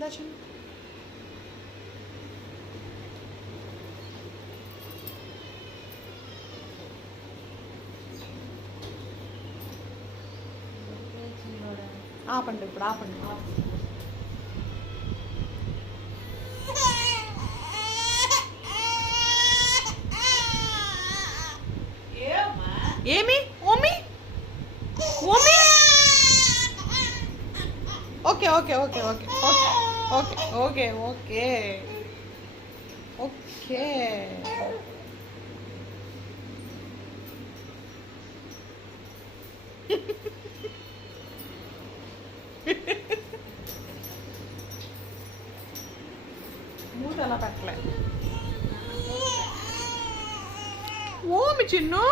దర్శన్ ఆపండి ఇప్పుడు ఆపండి ఏమి ఓమి Omi okay okay okay okay okay okay okay okay okay మూడు అలా పెట్టలే ఓమి చిన్ను